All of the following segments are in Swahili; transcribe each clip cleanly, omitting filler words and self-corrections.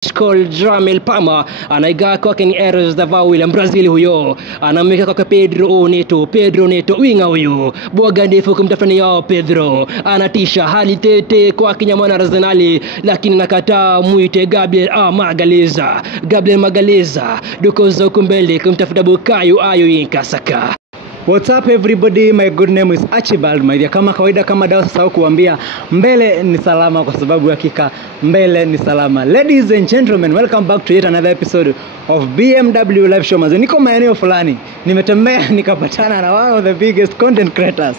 Called Dramel Palmer anaiga kwake ni Eros Davao Brazil huyo anamweka kwa Pedro Neto winga huyo bwaga ndefu kumtafania Pedro anatisha hali tete kwa kinyamana Arsenal lakini nakataa muite Gabriel Magalhaes dukozo kumbele kumtafuta Bukayo Yinka Saka. What's up everybody, my good name is Archibald my dear. Kama kawaida kama dawa sasa kuambia mbele ni salama kwa sababu hakika mbele ni salama. Ladies and gentlemen, welcome back to yet another episode of BMW Live Show. Niko maeneo fulani, nimetembea nikapatana na one of the biggest content creators.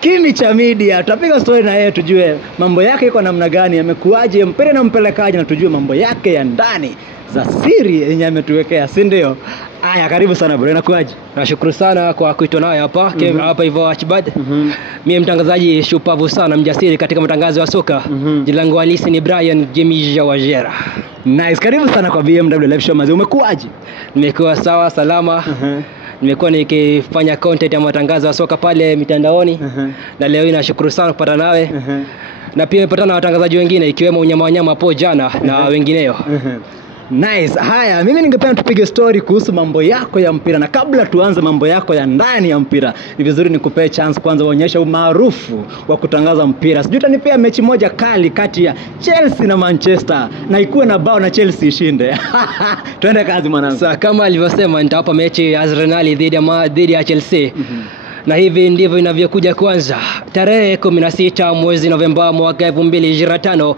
Kimi cha media. Tutapiga story na yeye tujue mambo yake iko namna gani, amekuaje, mpele na mpelekaje na tujue mambo yake ya ndani za siri yenye ametuwekea, si ndio? Aya, karibu sana bro, inakuaje? Nashukuru sana kwa kuitwa nayo hapa hapa hivyo Archibald. Mimi mtangazaji shupavu sana, mjasiri katika matangazo ya soka. Jina langu halisi ni Brian Gemija Wajera. Nice, karibu sana kwa BMW Live Show. Umekuaje? Nimekuwa sawa salama. Nimekuwa nikifanya content ya matangazo ya soka pale mitandaoni. Na leo ninashukuru sana kupata nawe. Na pia nimepatana na watangazaji wengine ikiwemo Wanyama hapo jana na wengineo. Nice. Haya, mimi ningependa tupige story kuhusu mambo yako ya mpira, na kabla tuanze mambo yako ya ndani ya mpira, ni vizuri nikupe chance kwanza uonyeshe umaarufu wa kutangaza mpira. Sijui utanipea mechi moja kali kati ya Chelsea na Manchester na ikuwe na bao na Chelsea ishinde. Twende kazi mwanangu. Sasa kama alivyosema nitawapa mechi ya Arsenal dhidi ya Chelsea. Na hivi ndivyo inavyokuja kwanza. Tarehe 16 mwezi Novemba mwaka 2025,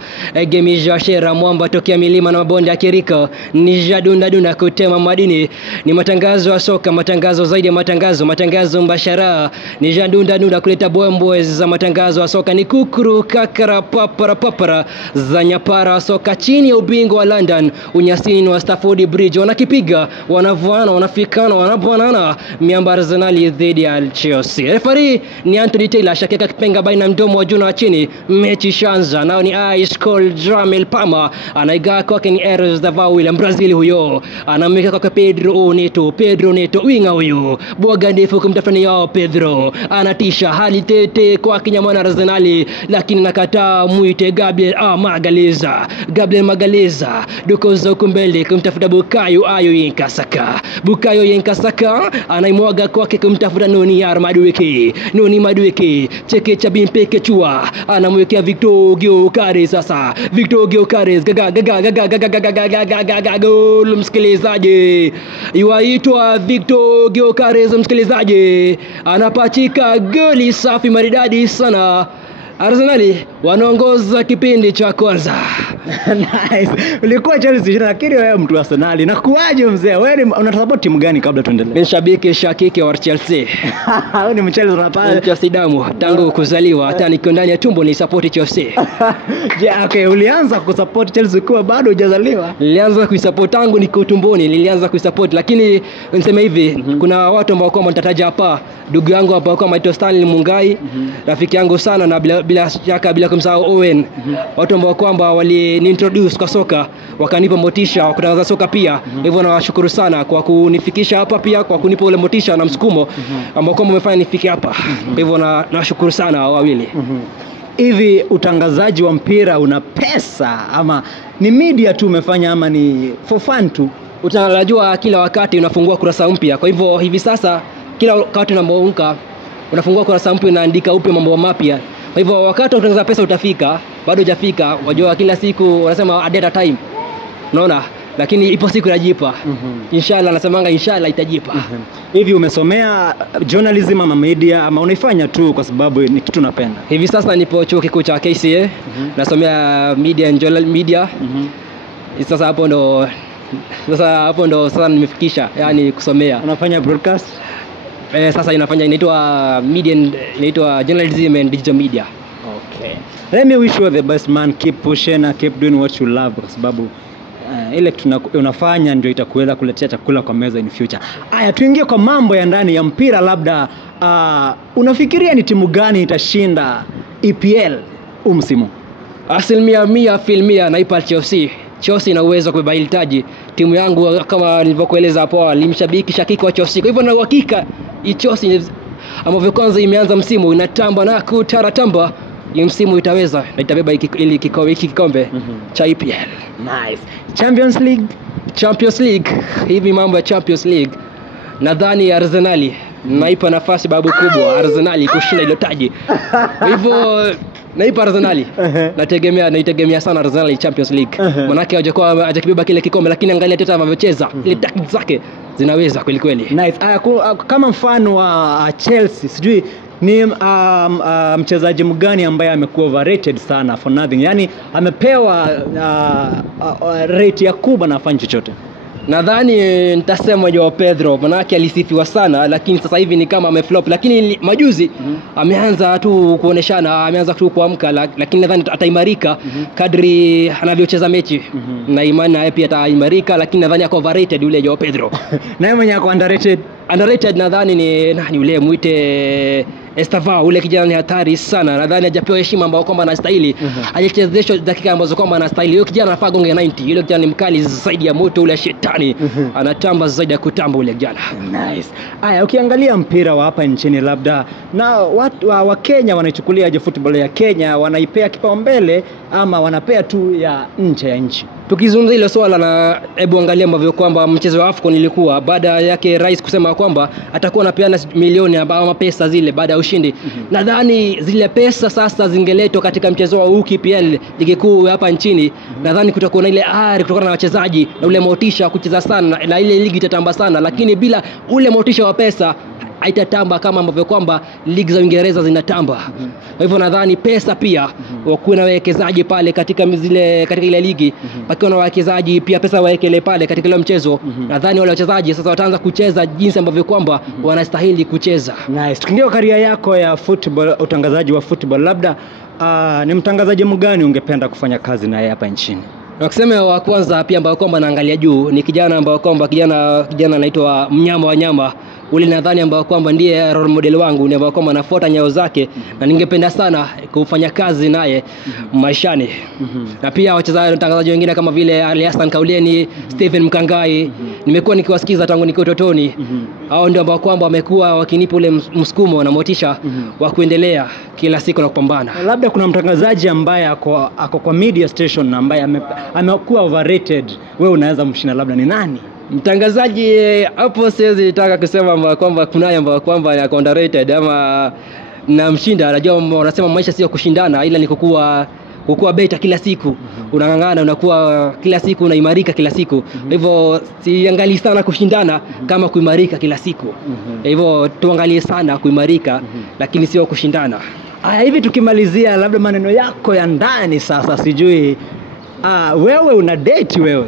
Gemija Shera mwamba tokea milima na mabonde ya Kiriko ni jadunda kutema madini. Ni matangazo ya soka, matangazo zaidi ya matangazo mbashara. Ni jadunda kuleta bombwe za matangazo ya soka, ni kukuru kakara papara za nyapara soka chini ya ubingwa wa London, unyasini wa Stamford Bridge. Wanakipiga, wanavuana, wanafikana, wanabwanana miamba Arsenal dhidi ya Chelsea. Referee ni Anthony Taylor, shakeka kipenga baina mdomo wa juu na chini. Mechi shanza, nao ni Ice Cold Dramel Palmer anaiga kwake ni Eros Davao Brazil huyo anamweka kwa Pedro Neto winga huyo bwaga ndefu kumtafania Pedro anatisha hali tete kwa kinyamana Arsenal lakini nakataa muite Gabriel Magalhaes dukozo kumbele kumtafuta Bukayo Yinka Saka anaimwaga kwake kumtafuta Noni Madueke cheke cha bimpeke chua anamwekea Victor Gyökeres. Sasa Victor Gyökeres gol msikilizaji, yuaitwa Victor Gyökeres msikilizaji, anapachika goli safi maridadi sana. Arsenal wanaongoza kipindi cha kwanza. Nice. Ulikuwa Chelsea lakini wewe mtu wa Arsenal. Nakuaje mzee? Wewe unasupport timu gani kabla tuendelee? Ni shabiki shakiki wa Chelsea. Wewe ni Chelsea unapata Chelsea damu tangu kuzaliwa, hata niko ndani ya tumbo ni support Chelsea. Okay, ulianza kusupport Chelsea kwa bado hujazaliwa? Nilianza kuisupport tangu niko tumboni, nilianza kuisupport, lakini niseme hivi, kuna watu ambao kwa nitataja hapa, ndugu yangu hapa kwa Maito Stanley Mungai, rafiki yangu sana na bila shaka bila kumsahau Owen. Watu ambao kwamba wali introduce kwa soka, wakanipa motisha wa kutangaza soka pia. Hivyo nawashukuru sana kwa kunifikisha hapa, pia kwa kunipa ule motisha na msukumo ambao kwamba umefanya nifike hapa. Hivyo nawashukuru sana wawili. Hivi utangazaji wa mpira una pesa ama ni media tu umefanya ama ni for fun tu? Utanajua kila wakati unafungua kurasa mpya. Kwa hivyo hivi sasa kila wakati unapoamka unafungua kurasa mpya, unaandika upya mambo mapya. Kwa hivyo wakati utangaza pesa utafika, bado hujafika. Wajua kila siku wanasema at a time. Unaona? Lakini ipo siku inajipa. Inshallah, nasemanga inshallah itajipa. Hivi umesomea journalism ama media ama unaifanya tu kwa sababu ni kitu unapenda? Hivi sasa nipo chuo kikuu cha KCA, nasomea media and journal media. Sasa hapo ndo nimefikisha, yani kusomea. Unafanya broadcast? Sasa inaitwa media, inaitwa journalism and digital media. Okay. Let me wish you the best man, keep pushing and keep doing what you love kwa sababu ile unafanya ndio itakuweza kuletea chakula kwa meza in future. Aya, tuingie kwa mambo ya ndani ya mpira. Labda unafikiria ni timu gani itashinda EPL msimu? 100% naipa Chelsea. Chelsea ina uwezo wa kubeba taji. Timu yangu kama nilivyokueleza hapo alimshabiki shakiki wa Chelsea. Kwa hivyo na uhakika Chelsea ambavyo kwanza imeanza msimu inatamba na kutaratamba hii msimu itaweza na itabeba ili kikombe cha EPL. Nice. Champions League. Hivi mambo ya Champions League, nadhani Arsenal naipa nafasi babu kubwa Arsenal kushinda ile taji. Hivyo naipa Arsenal. Naitegemea sana Arsenal Champions League. Manake hajakibeba kile kikombe, lakini angalia Teta anavyocheza, ile tactics zake zinaweza kweli kweli. Nice. Kama mfano wa Chelsea, sijui ni mchezaji mgani ambaye amekuwa overrated sana for nothing, yani amepewa rate ya kubwa na afanye chochote? Nadhani nitasema Joao Pedro, manake alisifiwa sana lakini sasa hivi ni kama ameflop, lakini majuzi ameanza tu kuoneshana, ameanza tu kuamka, lakini nadhani ataimarika kadri anavyocheza mechi. Na imani naye pia ataimarika, lakini nadhani ako overrated yule Joao Pedro. Naye mwenye ako underrated nadhani ni nani yule muite Estevao, ule kijana ni hatari sana. Nadhani hajapewa heshima ambayo kwamba anastahili. Hajachezeshwa dakika ambazo kwamba anastahili. Yule kijana anafaa gonge 90. Yule kijana ni mkali zaidi ya moto ule shetani. Anatamba zaidi ya kutamba ule kijana. Nice. Aya, ukiangalia mpira wa hapa nchini labda na watu wa Kenya wanaichukulia aje football ya Kenya, wanaipea kipaumbele ama wanapea tu ya nje ya nchi? Tukizungumza ile swala na hebu angalia ambavyo kwamba mchezo wa AFCON ilikuwa baada yake rais kusema kwamba atakuwa anapeana milioni ama pesa zile baada ya ushindi. Nadhani zile pesa sasa zingeletwa katika mchezo wa UKPL ligi kuu hapa nchini. Nadhani kutakuwa na ile ari kutokana na wachezaji na ule motisha kucheza sana na ile ligi itatamba sana, lakini bila ule motisha wa pesa haitatamba kama ambavyo kwamba ligi za Uingereza zinatamba. Kwa hivyo nadhani pesa pia wakuwe na wawekezaji pale katika ile ligi. Wakiwa na wawekezaji pia pesa waekele pale katika ile mchezo. Nadhani wale wachezaji sasa wataanza kucheza jinsi ambavyo kwamba wanastahili kucheza. Nice. Tukiingia career yako ya football, utangazaji wa football, labda ni mtangazaji mgani ungependa kufanya kazi naye hapa nchini? Na kusema wa kwanza pia ambao kwamba naangalia juu ni kijana ambao kwamba kijana anaitwa Mnyama wa Nyama. Ule nadhani ambao kwamba ndiye role model wangu, ni ambao kwamba nafuata nyayo zake na ningependa sana kufanya kazi naye maishani. Na pia watangazaji wengine kama vile Ali Hassan Kauleni, Stephen Mkangai, nimekuwa nikiwasikiza tangu nikiwa utotoni. Hao ndio ambao kwamba wamekuwa wakinipa ule msukumo na motisha wa kuendelea kila siku na kupambana. Labda kuna mtangazaji ambaye ako kwa media station ambaye amekuwa overrated, wewe unaweza mshinda, labda ni nani? Mtangazaji hapo siwezi nataka kusema kwamba kunaye ambao kwamba ya underrated ama na mshinda. Unajua wanasema maisha sio kushindana, ila ni kukua beta kila siku. Unangangana, unakuwa kila siku unaimarika kila siku. Hivyo siangalie sana kushindana kama kuimarika kila siku. Hivyo tuangalie sana kuimarika lakini sio kushindana. Hivi tukimalizia labda maneno yako ya ndani sasa, sijui wewe una date wewe?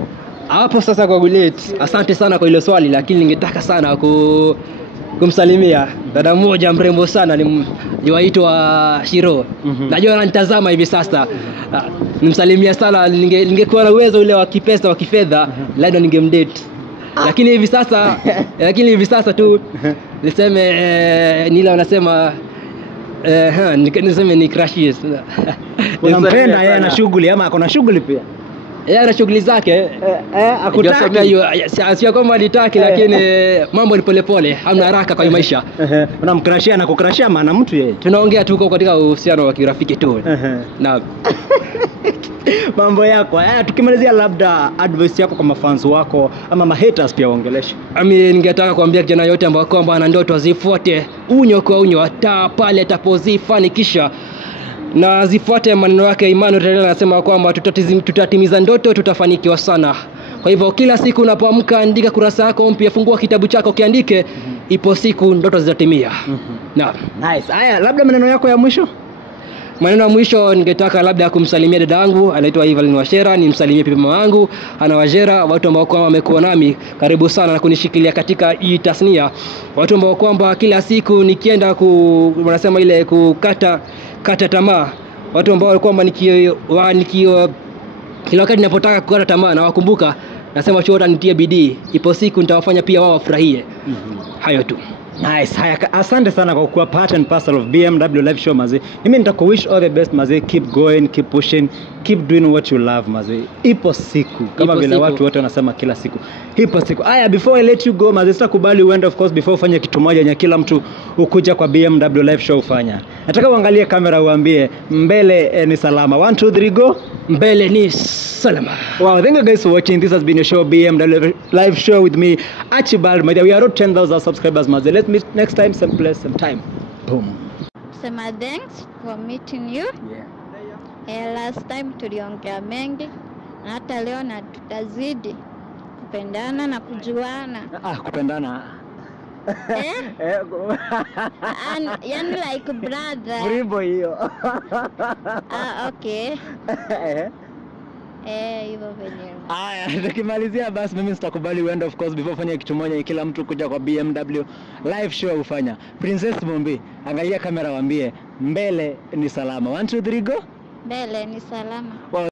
Hapo sasa kwa Gullet, asante sana kwa ile swali, lakini ningetaka sana kumsalimia dada mmoja mrembo sana, ni waitwa Shiro. Najua ananitazama hivi sasa. Nimsalimia sana, ningekuwa na uwezo ule wa kipesa wa kifedha, labda ningemdate. Lakini hivi sasa tu niseme nila wanasema niseme ni crushes. Unampenda yeye na shughuli ama akona shughuli pia? Yeye ana shughuli zake. Akutaki. Sio kama nitaki, lakini mambo ni polepole, hamna haraka kwa maisha. Unamkrashia na kukrashia maana mtu yeye. Tunaongea tuko katika uhusiano wa kirafiki tu. Naam. Mambo yako. Tukimalizia labda advice yako kwa mafans wako ama mahaters pia waongeleshe. Ningetaka kuambia kijana yote ambao kwamba ana ndoto azifuate unyo kwa unyo, hata pale atapozifanikisha. Na zifuate maneno yake. Emmanuel anasema kwamba tutatimiza ndoto, tutafanikiwa sana. Kwa hivyo kila siku unapoamka, andika kurasa yako mpya, fungua kitabu chako kiandike, ipo siku ndoto zitatimia. Naam. Nice. Haya, labda maneno yako ya mwisho? Maneno ya mwisho ningetaka labda kumsalimia dada yangu anaitwa Evelyn Washera, nimsalimie pia mama wangu ana Washera, watu ambao kwamba wamekuwa nami karibu sana na kunishikilia katika hii tasnia. Watu ambao kwamba kila siku nikienda wanasema ile kukata tamaa. Watu ambao kwamba kila wakati ninapotaka kukata tamaa na wakumbuka, nasema chota nitie bidii, ipo siku nitawafanya pia wao wafurahie. Hayo tu. Nice. Haya, asante sana kwa kuwa part and parcel of BMW live show mazee. Mimi nitakuwish all the best mazee. Keep going, keep pushing, keep doing what you love mazee. Ipo siku kama vile watu wote wanasema kila siku. Ipo siku. Haya, before I let you go mazee, sitakubali uende of course before ufanye kitu moja yenye kila mtu ukuja kwa BMW live show ufanya. Nataka uangalie kamera uambie mbele ni salama. 1 2 3 go. Mbele ni salama. Wow, thank you guys for watching. This has been a show BMW live show with me Archibald. We are at 10,000 subscribers mazee. Let's meet next time, same place, same time. Boom. Sema thanks for meeting you. Last time tuliongea mengi na hata leo na tutazidi kupendana na kujuana. Kupendana. Yani like brother. Bravo hiyo. Okay. Hivyo venyewe. Aya, tukimalizia basi mimi sitakubali uende of course before fanya kitu moja kila mtu kuja kwa BMW live show ufanya. Princess Mombi, angalia kamera waambie mbele ni salama. 1 2 3 go. Mbele ni salama. Wow.